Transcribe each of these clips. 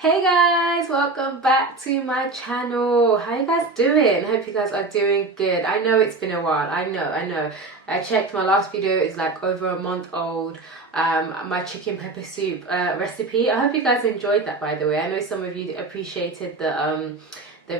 Hey guys, welcome back to my channel. How you guys doing? Hope you guys are doing good. I know it's been a while. I know. I checked my last video is like over a month old. My chicken pepper soup recipe. I hope you guys enjoyed that, by the way. I know some of you appreciated the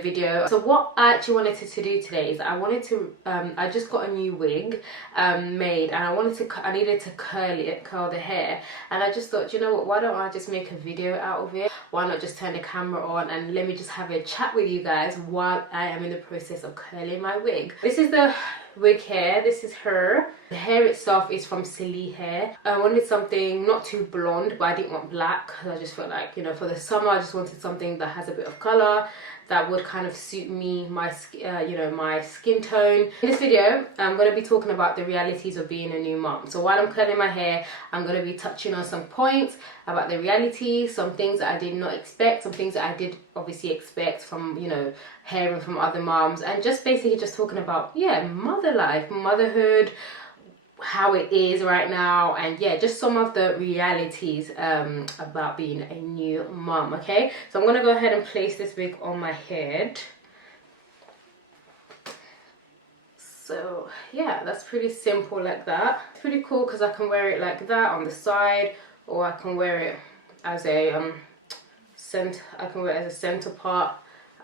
video. So what I actually wanted to do today is I just got a new wig made, and I needed to curl the hair, and I just thought, you know what, why don't I just make a video out of it? Why not just turn the camera on and let me just have a chat with you guys while I am in the process of curling my wig. This is the wig hair. This is her. The hair itself is from Celie hair. I wanted something not too blonde, but I didn't want black. I just felt like, you know, for the summer I just wanted something that has a bit of color that would kind of suit me, my skin tone. In this video, I'm going to be talking about the realities of being a new mom. So while I'm curling my hair, I'm going to be touching on some points about the reality, some things that I did not expect, some things that I did obviously expect from, you know, hearing from other moms, and just basically just talking about, yeah, mother life, motherhood, how it is right now, and yeah, just some of the realities about being a new mom. Okay, so I'm gonna go ahead and place this wig on my head. So yeah, that's pretty simple like that. It's pretty cool because I can wear it like that on the side, or I can wear it as a center part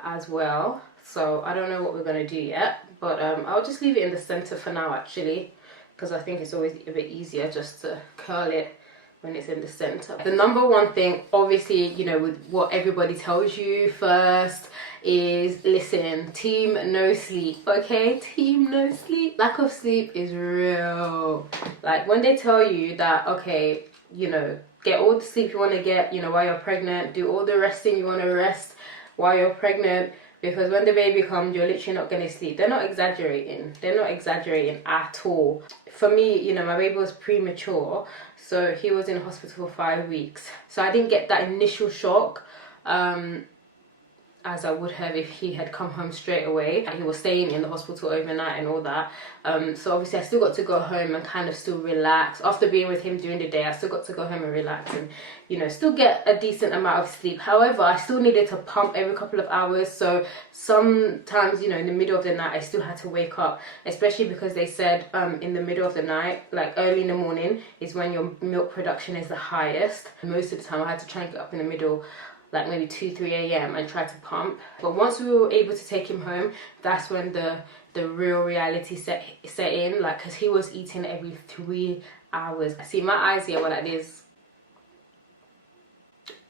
as well. So I don't know what we're gonna do yet, but I'll just leave it in the center for now actually, because I think it's always a bit easier just to curl it when it's in the center. The number one thing, obviously, you know, with what everybody tells you first is, listen, team no sleep, okay? Team no sleep. Lack of sleep is real. Like when they tell you that, okay, you know, get all the sleep you want to get, you know, while you're pregnant, do all the resting you want to rest while you're pregnant, because when the baby comes, you're literally not going to sleep. They're not exaggerating. They're not exaggerating at all. For me, you know, my baby was premature, so he was in hospital for 5 weeks. So I didn't get that initial shock as I would have if he had come home straight away. He was staying in the hospital overnight and all that. So obviously I still got to go home and kind of still relax. After being with him during the day, I still got to go home and relax and, you know, still get a decent amount of sleep. However, I still needed to pump every couple of hours. So sometimes, you know, in the middle of the night, I still had to wake up, especially because they said in the middle of the night, like early in the morning, is when your milk production is the highest. Most of the time I had to try and get up in the middle, like maybe 2-3 a.m. and try to pump. But once we were able to take him home, that's when the real reality set in, like, because he was eating every 3 hours. See, my eyes here were like this.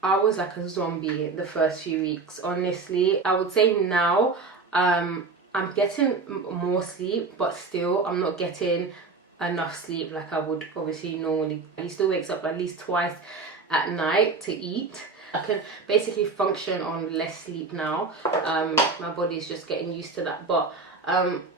I was like a zombie the first few weeks, honestly. I would say now I'm getting more sleep, but still I'm not getting enough sleep like I would obviously normally. He still wakes up at least twice at night to eat. I can basically function on less sleep now. My body's just getting used to that. But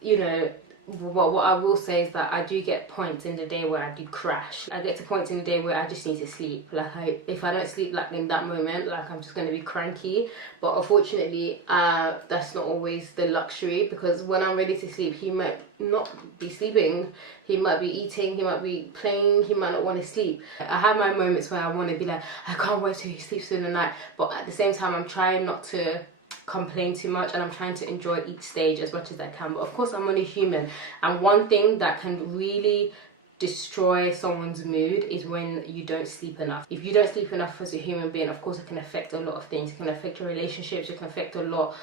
you know, what I will say is that I do get points in the day where I do crash. I get to points in the day where I just need to sleep. Like if I don't sleep like in that moment, like I'm just going to be cranky. But unfortunately, that's not always the luxury, because when I'm ready to sleep, he might not be sleeping. He might be eating, he might be playing, he might not want to sleep. I have my moments where I want to be like, I can't wait till he sleeps through the night. But at the same time, I'm trying not to complain too much, and I'm trying to enjoy each stage as much as I can. But of course, I'm only human, and one thing that can really destroy someone's mood is when you don't sleep enough. If you don't sleep enough as a human being, of course it can affect a lot of things. It can affect your relationships, it can affect a lot,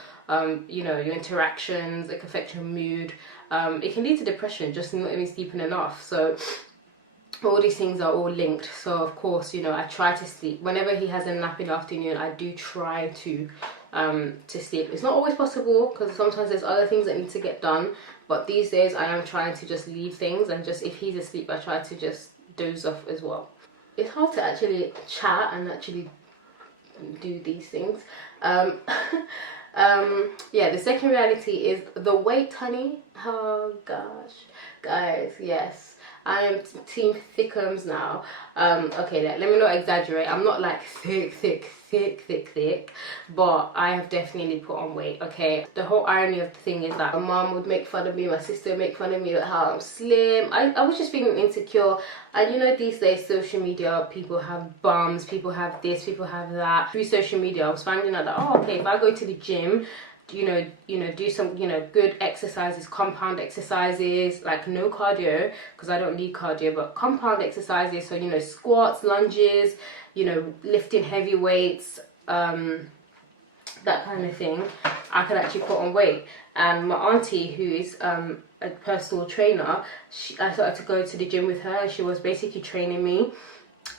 you know, your interactions, it can affect your mood. It can lead to depression, just not even sleeping enough. So all these things are all linked. So of course, you know, I try to sleep. Whenever he has a nap in the afternoon, I do try to sleep. It's not always possible, because sometimes there's other things that need to get done, but these days I am trying to just leave things, and just if he's asleep, I try to just doze off as well. It's hard to actually chat and actually do these things. Yeah, the second reality is the weight, honey. Oh gosh, guys, yes, I am team thickums now. Okay, let me not exaggerate. I'm not like thick, but I have definitely put on weight. Okay, the whole irony of the thing is that my mom would make fun of me, my sister would make fun of me, like how I'm slim. I was just feeling insecure. And you know, these days social media, people have bums, people have this, people have that. Through social media I was finding out that, oh, okay, if I go to the gym, you know, do some, you know, good exercises, compound exercises, like no cardio, because I don't need cardio, but compound exercises, so, you know, squats, lunges, you know, lifting heavy weights, that kind of thing, I could actually put on weight. And my auntie, who is a personal trainer, I started to go to the gym with her, and she was basically training me.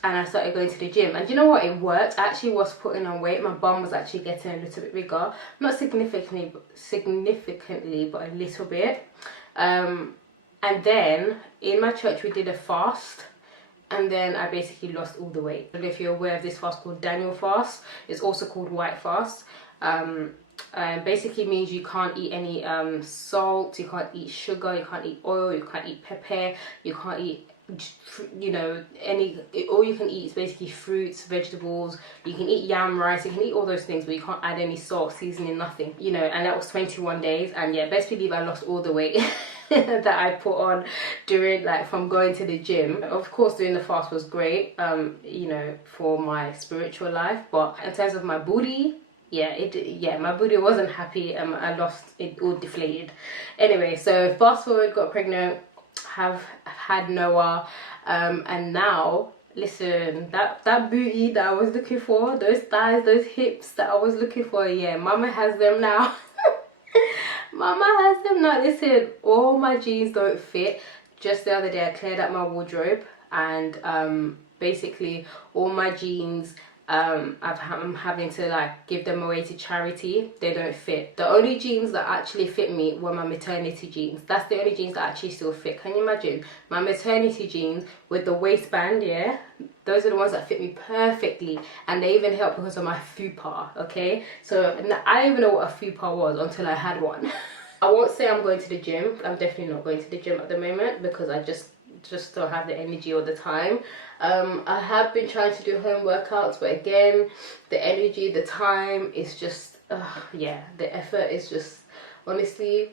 And I started going to the gym, and you know what, it worked. I actually was putting on weight. My bum was actually getting a little bit bigger, not significantly, but a little bit. And then in my church we did a fast, and then I basically lost all the weight. I don't know if you're aware of this fast called Daniel fast. It's also called white fast. Basically means you can't eat any salt, you can't eat sugar, you can't eat oil, you can't eat pepper, you can't eat, you know, all you can eat is basically fruits, vegetables. You can eat yam rice, you can eat all those things, but you can't add any salt, seasoning, nothing, you know. And that was 21 days, and yeah, best believe I lost all the weight that I put on during, like, from going to the gym. Of course, doing the fast was great, you know, for my spiritual life, but in terms of my booty, yeah, my booty wasn't happy. I lost it, all deflated. Anyway, so fast forward, got pregnant, have had Noah, and now, listen, that booty that I was looking for, those thighs, those hips that I was looking for, yeah, mama has them now. Mama has them now. Listen, all my jeans don't fit. Just the other day I cleared out my wardrobe, and basically all my jeans, I'm having to, like, give them away to charity. They don't fit. The only jeans that actually fit me were my maternity jeans. That's the only jeans that actually still fit. Can you imagine? My maternity jeans with the waistband, yeah, those are the ones that fit me perfectly, and they even help because of my fupa. Okay, so I didn't even know what a fupa was until I had one. I won't say I'm going to the gym. I'm definitely not going to the gym at the moment because I just don't have the energy or the time. I have been trying to do home workouts, but again, the energy, the time is just, yeah, the effort is just, honestly,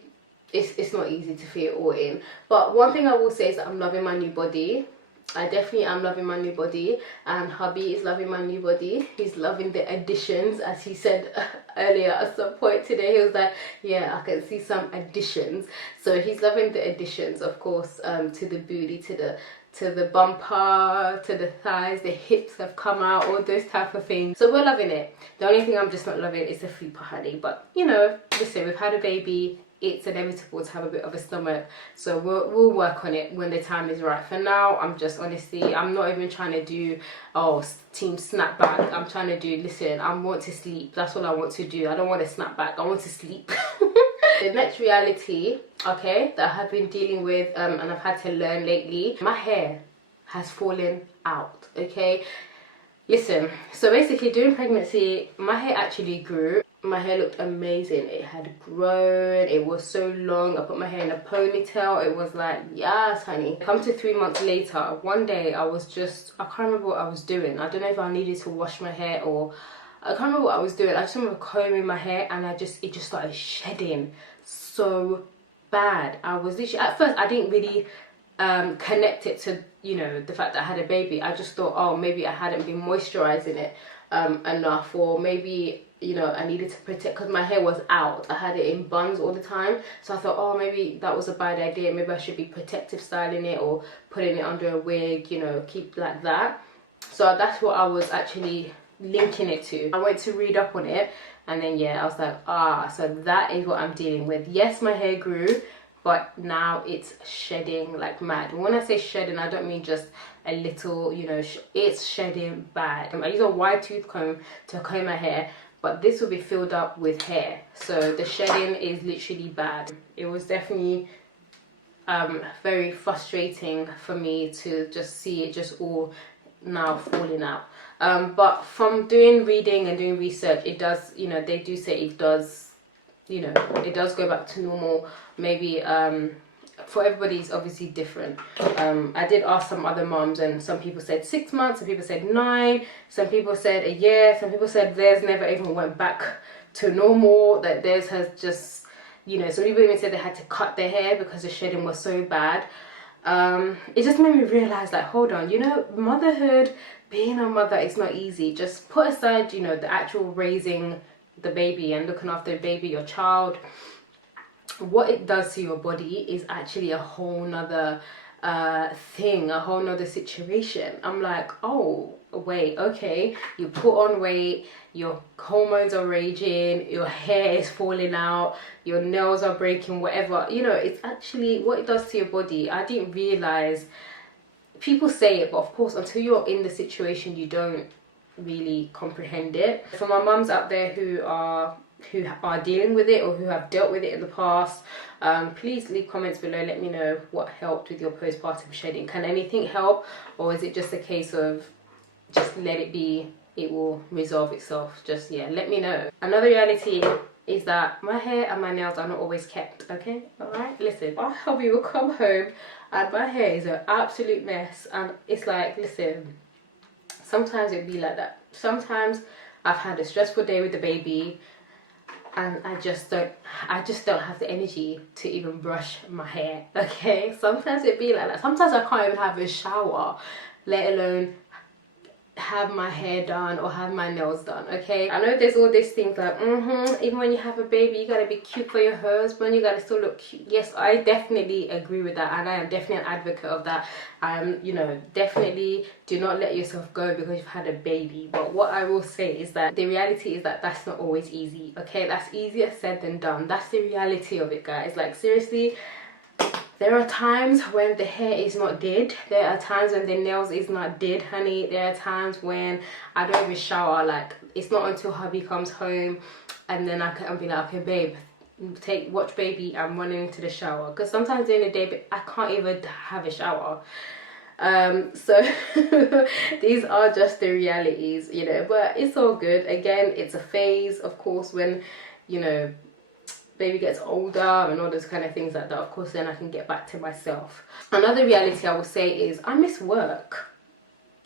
it's not easy to fit it all in. But one thing I will say is that I'm loving my new body. I definitely am loving my new body, and hubby is loving my new body. He's loving the additions, as he said earlier at some point today. He was like, yeah, I can see some additions. So he's loving the additions, of course, to the booty, to the bumper, to the thighs, the hips have come out, all those type of things. So we're loving it. The only thing I'm just not loving is the fupa, honey. But you know, listen, we've had a baby. It's inevitable to have a bit of a stomach, so we'll work on it when the time is right. For now, I'm just, honestly, I'm not even trying to do, oh, team snapback. I'm trying to do, listen, I want to sleep. That's all I want to do. I don't want to snap back. I want to sleep. The next reality, okay, that I have been dealing with, and I've had to learn lately, my hair has fallen out. Okay, listen, so basically during pregnancy, my hair actually grew. My hair looked amazing. It had grown. It was so long. I put my hair in a ponytail. It was like, yes, honey. Come to 3 months later, one day I was just, I can't remember what I was doing. I don't know if I needed to wash my hair or, I can't remember what I was doing. I just remember combing my hair, and it just started shedding so bad. I was literally, at first I didn't really connect it to, you know, the fact that I had a baby. I just thought, oh, maybe I hadn't been moisturizing it enough, or maybe, you know, I needed to protect, because my hair was out. I had it in buns all the time, so I thought, oh, maybe that was a bad idea. Maybe I should be protective styling it or putting it under a wig, you know, keep like that. So that's what I was actually linking it to. I went to read up on it, and then yeah, I was like, so that is what I'm dealing with. Yes, my hair grew, but now it's shedding like mad. When I say shedding, I don't mean just a little, you know, it's shedding bad. I use a wide tooth comb to comb my hair, but this will be filled up with hair, so the shedding is literally bad. It was definitely very frustrating for me to just see it just all now falling out. But from doing reading and doing research, it does, you know, they do say it does, you know, it does go back to normal, maybe for everybody it's obviously different. I did ask some other moms, and some people said 6 months, some people said 9, some people said a year, some people said theirs never even went back to normal, that theirs has just, you know, some people even said they had to cut their hair because the shedding was so bad. It just made me realize, like, hold on, you know, motherhood, being a mother is not easy. Just put aside, you know, the actual raising the baby and looking after the baby, your child. What it does to your body is actually a whole nother thing, a whole nother situation. I'm like, oh wait, okay, you put on weight, your hormones are raging, your hair is falling out, your nails are breaking, whatever, you know, it's actually what it does to your body. I didn't realize. People say it, but of course until you're in the situation you don't really comprehend it. For my mums out there who are dealing with it or who have dealt with it in the past, please leave comments below. Let me know what helped with your postpartum shedding. Can anything help, or is it just a case of just let it be, it will resolve itself? Just, yeah, let me know. Another reality is that my hair and my nails are not always kept, okay? All right, listen, my hubby will come home and my hair is an absolute mess, and it's like, listen, sometimes it'd be like that. Sometimes I've had a stressful day with the baby and I just don't have the energy to even brush my hair, okay? Sometimes it'd be like that. Sometimes I can't even have a shower, let alone have my hair done or have my nails done, okay? I know there's all these things like, even when you have a baby, you gotta be cute for your husband, you gotta still look cute. Yes, I definitely agree with that, and I am definitely an advocate of that. You know, definitely do not let yourself go because you've had a baby. But what I will say is that the reality is that that's not always easy, okay? That's easier said than done. That's the reality of it, guys. Like, seriously, there are times when the hair is not did. There are times when the nails is not did, honey. There are times when I don't even shower. Like, it's not until hubby comes home and then I'll be like, okay, babe, watch baby, I'm running into the shower. Because sometimes during the day, I can't even have a shower. So these are just the realities, you know, but it's all good. Again, it's a phase, of course, when, you know, baby gets older and all those kind of things like that. Of course, then I can get back to myself. Another reality I will say is I miss work.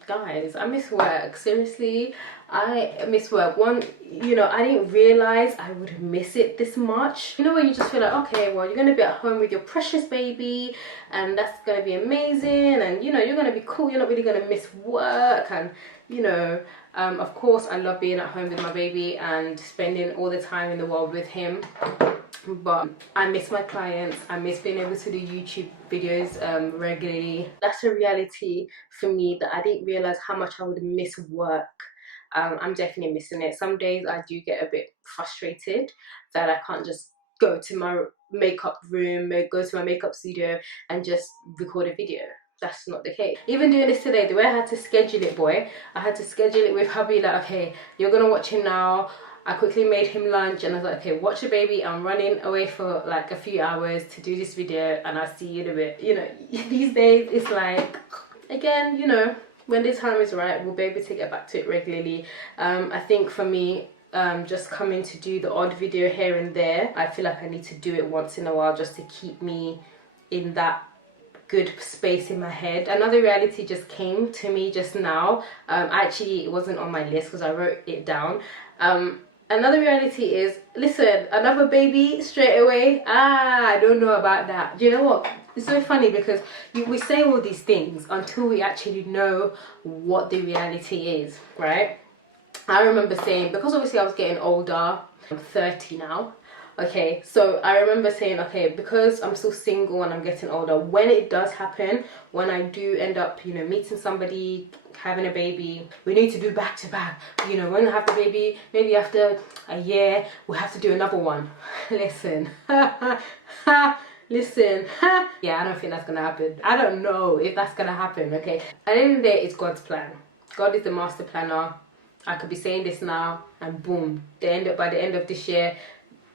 Guys, I miss work. Seriously, I miss work. One, you know, I didn't realize I would miss it this much. You know, when you just feel like, okay, well, you're gonna be at home with your precious baby and that's gonna be amazing, and you know, you're gonna be cool, you're not really gonna miss work. And you know, of course I love being at home with my baby and spending all the time in the world with him, but I miss my clients. I miss being able to do YouTube videos regularly. That's a reality for me, that I didn't realize how much I would miss work. I'm definitely missing it. Some days I do get a bit frustrated that I can't just go to my makeup room, go to my makeup studio and just record a video. That's not the case. Even doing this today, the way I had to schedule it, boy, I had to schedule it with hubby, like, okay, you're gonna watch him now. I quickly made him lunch and I was like, okay, watch the baby, I'm running away for like a few hours to do this video and I'll see you in a bit. You know, these days it's like, again, you know, when the time is right, we'll be able to get back to it regularly. I think for me, just coming to do the odd video here and there, I feel like I need to do it once in a while just to keep me in that good space in my head. Another reality just came to me just now. Actually, it wasn't on my list because I wrote it down. Another reality is, listen, another baby straight away. I don't know about that. Do you know what? It's so funny because we say all these things until we actually know what the reality is, right? I remember saying, because obviously I was getting older, I'm 30 now. Okay, so I remember saying, okay, because I'm still single and I'm getting older, when it does happen, when I do end up, you know, meeting somebody, having a baby, we need to do back to back. You know, when I have the baby, maybe after a year, we'll have to do another one. Listen, listen, yeah, I don't think that's gonna happen. I don't know if that's gonna happen, okay? At the end of the day, it's God's plan. God is the master planner. I could be saying this now and boom, by the end of this year,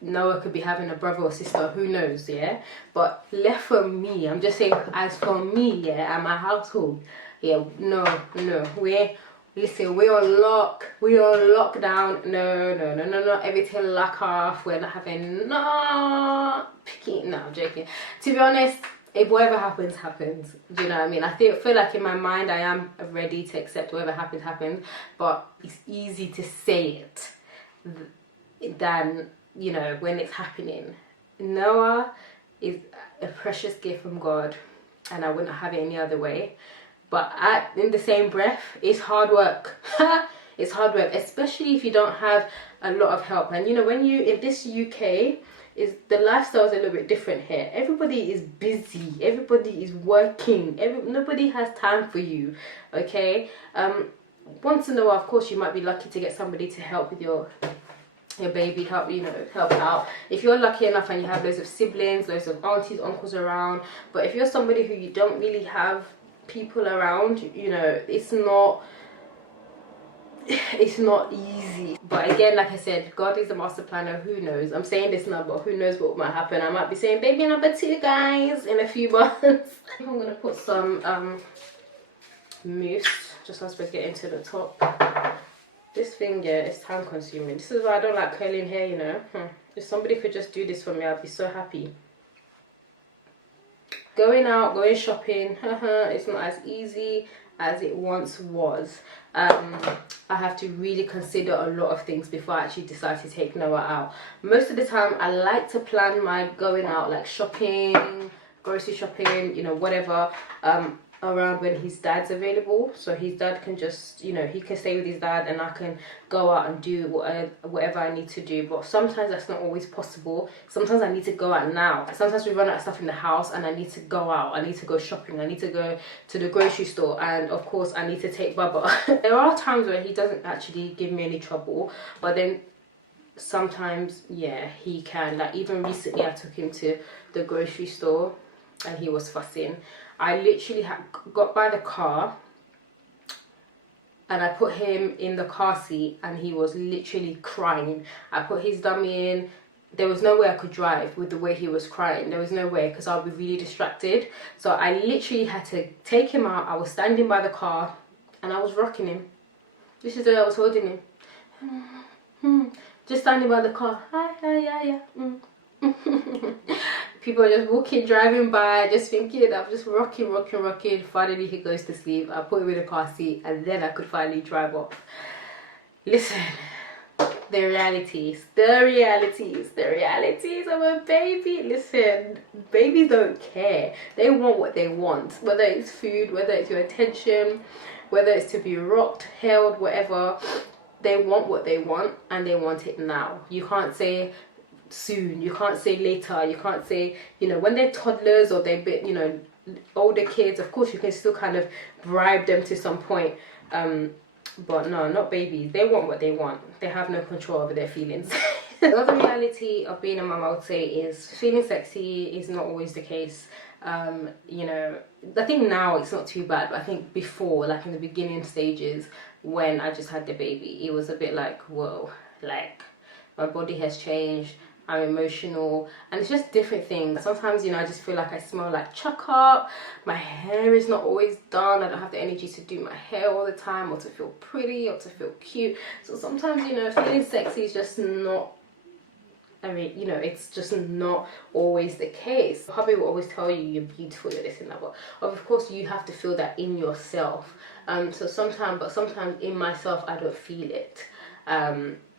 Noah could be having a brother or sister, who knows, yeah? But left for me, I'm just saying, as for me, yeah, and my household, yeah, no, listen, we're on lockdown, no, everything lock off, we're not having, no, I'm joking. To be honest, if whatever happens, happens. Do you know what I mean? I feel like in my mind I am ready to accept whatever happens, happens. But it's easy to say it than, you know, when it's happening. Noah is a precious gift from God, and I wouldn't have it any other way. But in the same breath, it's hard work. It's hard work, especially if you don't have a lot of help. And you know, when you in this UK, is the lifestyle is a little bit different here. Everybody is busy. Everybody is working. Nobody has time for you. Okay. Once in a while, of course, you might be lucky to get somebody to help with your baby, help out. If you're lucky enough and you have loads of siblings, loads of aunties, uncles around. But if you're somebody who you don't really have people around, you know, it's not easy. But again, like I said, God is the master planner. Who knows? I'm saying this now, but who knows what might happen. I might be saying baby number 2, guys, in a few months. I think I'm gonna put some mousse just as we get into the top. This thing, yeah, is time consuming. This is why I don't like curling hair, you know. If somebody could just do this for me, I'd be so happy. Going out, going shopping, it's not as easy as it once was. I have to really consider a lot of things before I actually decide to take Noah out. Most of the time, I like to plan my going out, like shopping, grocery shopping, you know, whatever, around when his dad's available. So his dad can just, you know, he can stay with his dad and I can go out and do whatever I need to do. But sometimes that's not always possible. Sometimes I need to go out now. Sometimes we run out of stuff in the house and I need to go out. I need to go shopping. I need to go to the grocery store. And of course I need to take Bubba. There are times where he doesn't actually give me any trouble. But then sometimes, yeah, he can. Like even recently I took him to the grocery store and he was fussing. I literally got by the car and I put him in the car seat and he was literally crying. I put his dummy in. There was no way I could drive with the way he was crying. There was no way because I'll be really distracted. So I literally had to take him out. I was standing by the car and I was rocking him. This is the way I was holding him. Just standing by the car. Hi. People are just walking, driving by, just thinking I'm just rocking. Finally he goes to sleep. I put him in the car seat and then I could finally drive off. Listen, the realities of a baby. Listen, babies don't care. They want what they want, whether it's food, whether it's your attention, whether it's to be rocked, held, whatever. They want what they want and they want it now. You can't say soon, you can't say later, you can't say, you know, when they're toddlers or they're bit, you know, older kids, of course you can still kind of bribe them to some point, but no, not babies. They want what they want. They have no control over their feelings. The other reality of being a mum, I would say, is feeling sexy is not always the case. You know, I think now it's not too bad, but I think before, like in the beginning stages when I just had the baby, it was a bit like, whoa, like my body has changed. I'm emotional and it's just different things. Sometimes, you know, I just feel like I smell like chuck up. My hair is not always done. I don't have the energy to do my hair all the time or to feel pretty or to feel cute. So sometimes, you know, feeling sexy is just not, I mean, you know, it's just not always the case. Hubby will always tell you you're beautiful, you're this and that, but of course you have to feel that in yourself. So sometimes in myself I don't feel it.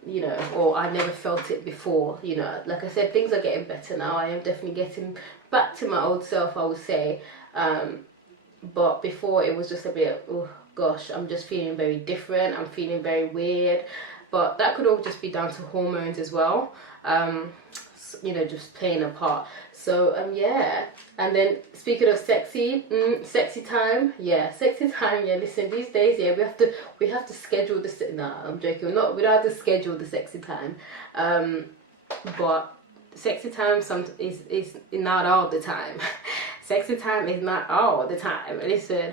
You know, or I never felt it before. You know, like I said, things are getting better now. I am definitely getting back to my old self, I would say. But before it was just a bit, oh gosh, I'm just feeling very different. I'm feeling very weird. But that could all just be down to hormones as well. You know, just playing a part. So yeah. And then speaking of sexy, sexy time, yeah, listen, these days, yeah, we have to schedule this. Nah, I'm joking. We don't have to schedule the sexy time, but sexy time is not all the time. Sexy time is not all the time. Listen,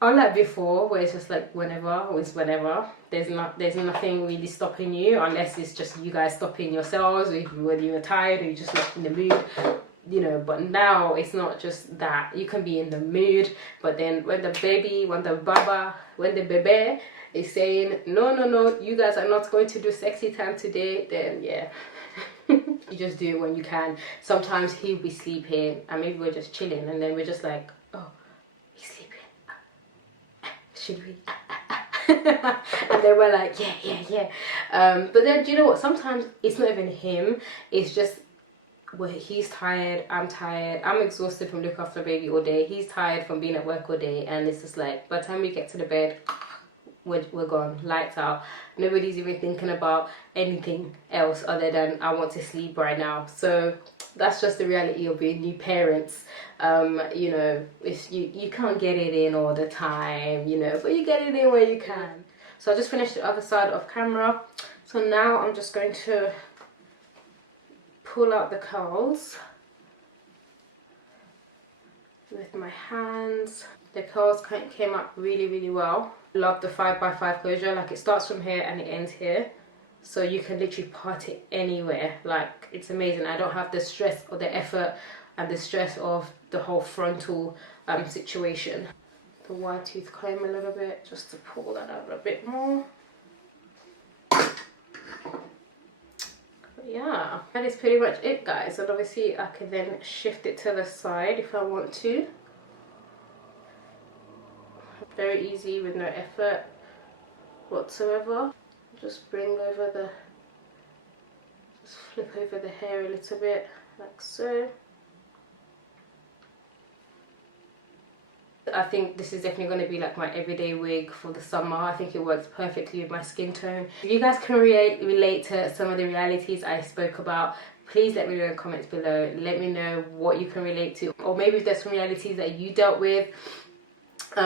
unlike before, where it's just like whenever, it's whenever. There's nothing really stopping you, unless it's just you guys stopping yourselves, whether you're tired or you're just not in the mood, you know. But now it's not just that. You can be in the mood, but then when the baby is saying no, you guys are not going to do sexy time today, then yeah. You just do it when you can. Sometimes he'll be sleeping and maybe we're just chilling and then we're just like, oh, he's sleeping. Should we? And then we're like, yeah. But then, do you know what? Sometimes it's not even him. It's just where he's tired, I'm exhausted from looking after baby all day. He's tired from being at work all day. And it's just like, by the time we get to the bed, we're gone, lights out. Nobody's even thinking about anything else other than I want to sleep right now. So that's just the reality of being new parents. You know, it's, you can't get it in all the time, you know, but you get it in where you can. So I just finished the other side of camera. So now I'm just going to pull out the curls with my hands. The curls came up really well. Love the 5x5 closure. Like, it starts from here and it ends here, so you can literally part it anywhere. Like, it's amazing. I don't have the stress or the effort and the stress of the whole frontal situation. The wide tooth comb a little bit just to pull that out a bit more. Yeah, that is pretty much it, guys. And obviously I can then shift it to the side if I want to. Very easy with no effort whatsoever. Just bring over the, just flip over the hair a little bit like so. I think this is definitely going to be like my everyday wig for the summer. I think it works perfectly with my skin tone. If you guys can relate to some of the realities I spoke about, please let me know in the comments below. Let me know what you can relate to, or maybe if there's some realities that you dealt with,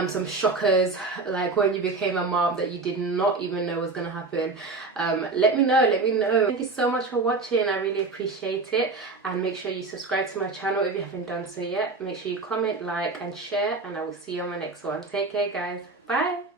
some shockers, like when you became a mom that you did not even know was going to happen. Let me know. Thank you so much for watching. I really appreciate it. And make sure you subscribe to my channel if you haven't done so yet. Make sure you comment, like and share, and I will see you on my next one. Take care, guys. Bye.